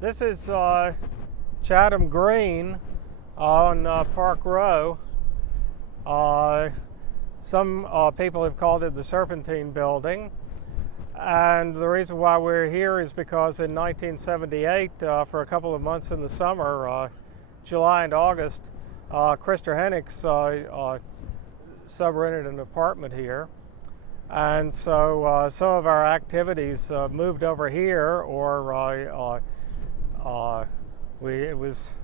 This is Chatham Green on Park Row. Some people have called it the Serpentine Building. And the reason why we're here is because in 1978, for a couple of months in the summer, July and August, CC Hennix subrented an apartment here. And so some of our activities moved over here, or it was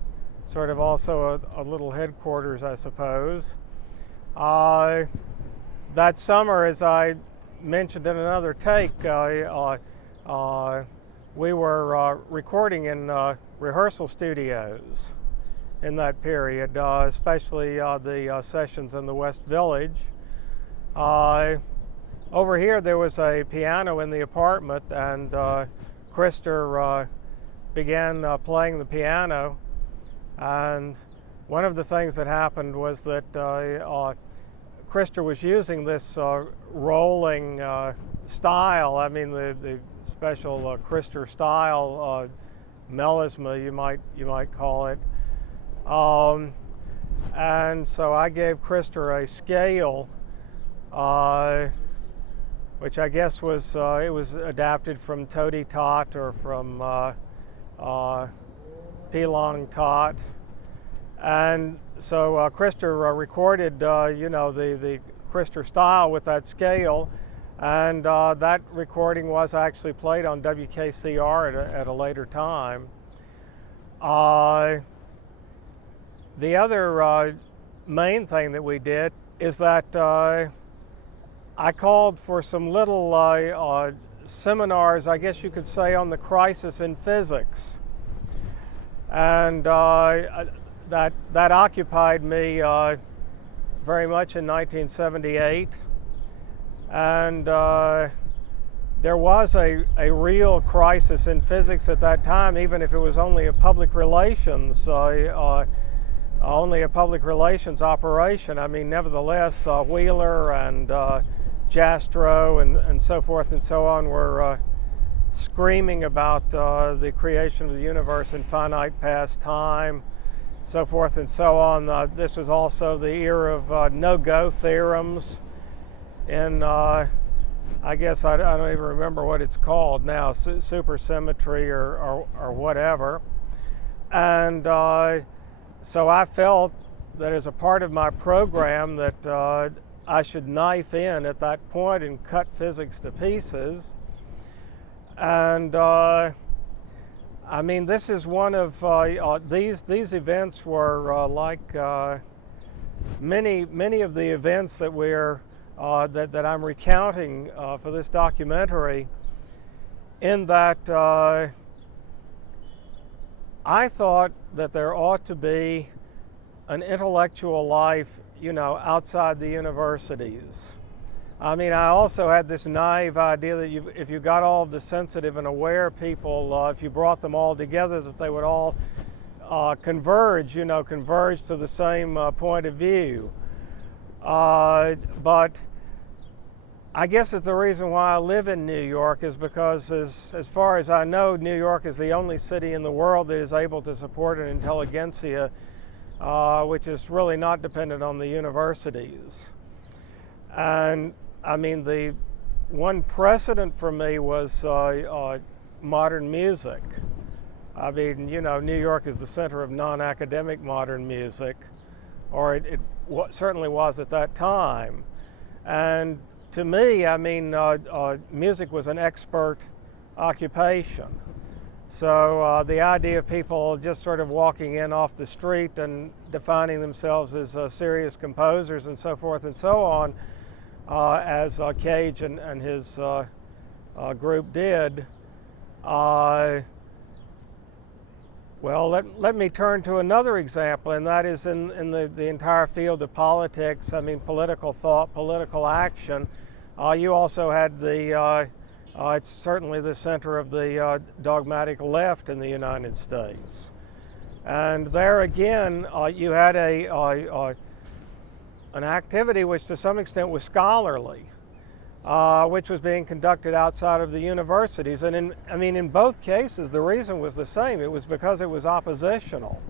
sort of also a little headquarters, I suppose. That summer, as I mentioned in another take, we were recording in rehearsal studios in that period, especially the sessions in the West Village. Over here there was a piano in the apartment, and Krister began playing the piano. And one of the things that happened was that Krister was using this rolling style. I mean, the special Krister style melisma, you might call it. And so I gave Krister a scale, which I guess was it was adapted from Todi Tot or from Pilong Tot. And so Krister recorded, the Krister style with that scale, and that recording was actually played on WKCR at a later time. The other main thing that we did is that I called for some little seminars, I guess you could say, on the crisis in physics. And that occupied me very much in 1978. And there was a real crisis in physics at that time, even if it was only a public relations operation. I mean, nevertheless, Wheeler and Jastrow and so forth and so on were screaming about the creation of the universe in finite past time, so forth and so on. This was also the era of no-go theorems in, I guess I don't even remember what it's called now, supersymmetry or whatever. And so I felt that as a part of my program that I should knife in at that point and cut physics to pieces. And I mean, this is one of these events were like many of the events that that I'm recounting for this documentary, in that I thought that there ought to be an intellectual life, outside the universities. I mean, I also had this naive idea that if you got all of the sensitive and aware people, if you brought them all together, that they would all converge to the same point of view. But I guess that the reason why I live in New York is because, as far as I know, New York is the only city in the world that is able to support an intelligentsia which is really not dependent on the universities. And I mean, the one precedent for me was modern music. I mean, New York is the center of non-academic modern music, or it certainly was at that time. And to me, I mean, music was an expert occupation. So the idea of people just sort of walking in off the street and defining themselves as serious composers and so forth and so on, as Cage and his group did. Well, let me turn to another example, and that is in the entire field of politics. I mean, political thought, political action. You also had it's certainly the center of the dogmatic left in the United States. And there again, you had an activity which to some extent was scholarly. which was being conducted outside of the universities. And in both cases, the reason was the same. It was because it was oppositional.